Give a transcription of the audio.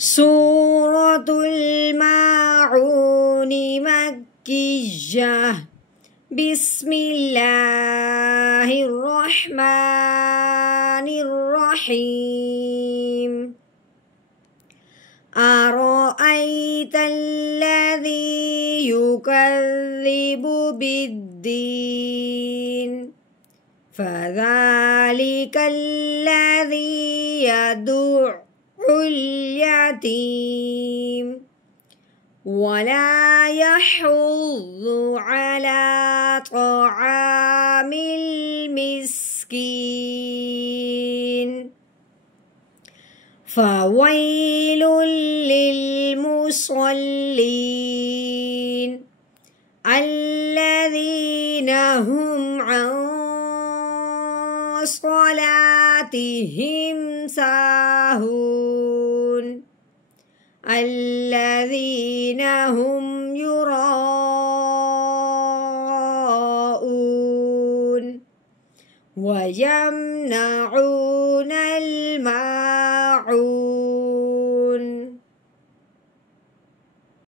سورة الماعون مكية. بسم الله الرحمن الرحيم. أرأيت الذي يكذب بالدين فذلك الذي يدع اليتيم ولا يحض على طعام المسكين فويل للمصلين الذين هم عن صلاتهم ساهون الذين هم يراءون ويمنعون الماعون.